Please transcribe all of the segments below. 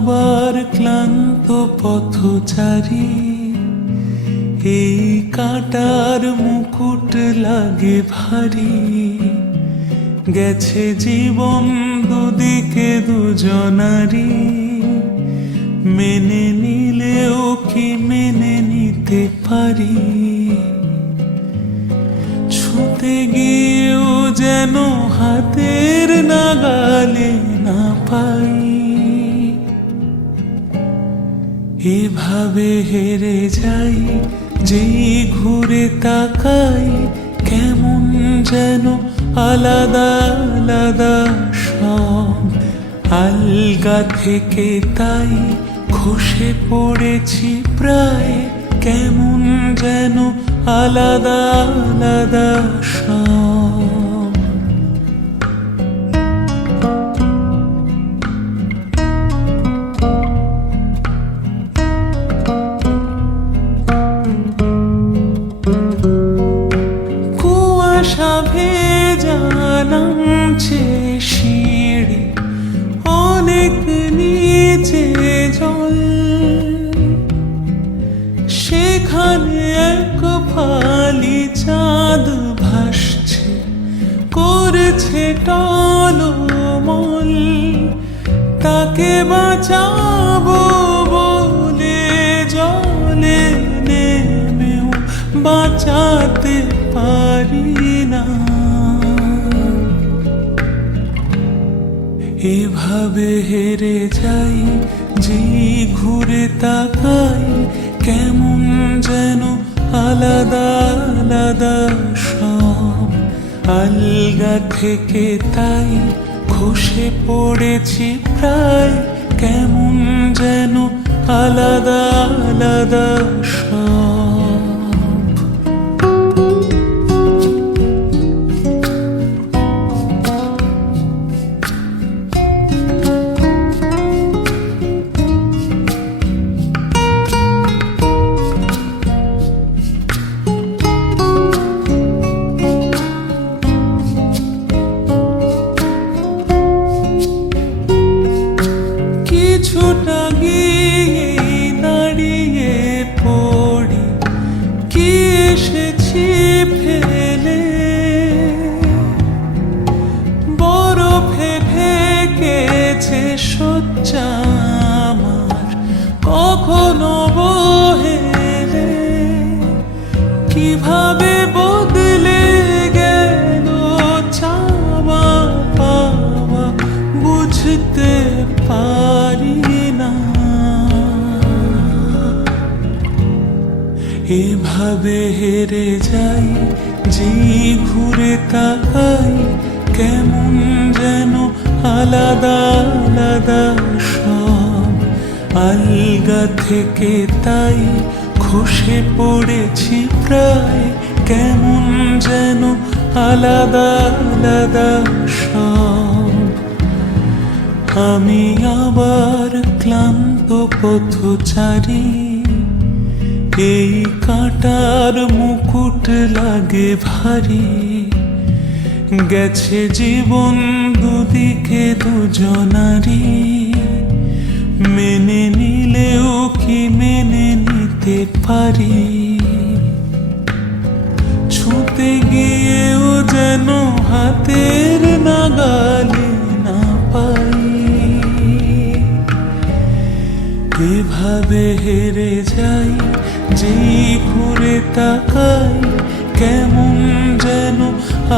আবার ক্লান্ত পথচারী, এই কাঁটার মুকুট লাগে ভারী। গেছে জীবন দুদিকে দুজনারি, মেনে নিলেও কি মেনে নিতে পারি? ছুঁতে গিয়েও যেন হাতের নাগালে না পাই। এভাবে হেরে যাই, যেই ঘুরে তাকাই, কেমন যেন আলাদা আলাদা সব। আলগা থেকে তাই খসে পড়েছি প্রায়, কেমন যেন আলাদা আলাদা সব। কুয়াশা ভেজা নামছে সিঁড়ি, অনেক নিচে জল। সেখানে এক ফালি চাঁদ ভাসছে, করছে টলমল। তাকে বাঁচাবো বলে জলে নেমেও বাঁচাতে পারি না। এভাবে হেরে যাই, যে ঘুরে তাকাই, কেমন যেন আলাদা আলাদা সব। আলগা থেকে তাই খসে পড়েছি প্রায়, কেমন যেন আলাদা আলাদা সব। কিছুটা গিয়ে দাঁড়িয়ে পড়ি, কি এসেছি ফেলে। বরফে ঢেকেছে শয্যা আমার, কখনো বহেলে। কিভাবে বদলে গেল চাওয়া পাওয়া, বুঝতে পারি না। এভাবে হেরে যাই, যে ঘুরে তাকাই, কেমন যেন আলাদা আলাদা সব। আলগা থেকে তাই খসে পড়েছি প্রায়, কেমন যেন আলাদা আলাদা সব। আমি আবার ক্লান্ত পথচারী, এই কাঁটার মুকুট লাগে ভারী। গেছে জীবন দুদিকে দুজনারি, মেনে নিলেও কি মেনে নিতে পারি? ছুঁতে গিয়েও যেন হাতের নাগালে না পাই। এভাবে হেরে যাই, যে ঘুরে তাকাই, কেমন যেন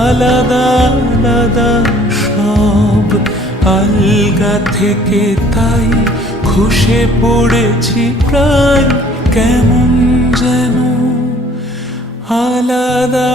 আলাদা আলাদা সব। আলগা থেকে তাই খসে পড়েছি প্রায়, কেমন যেন আলাদা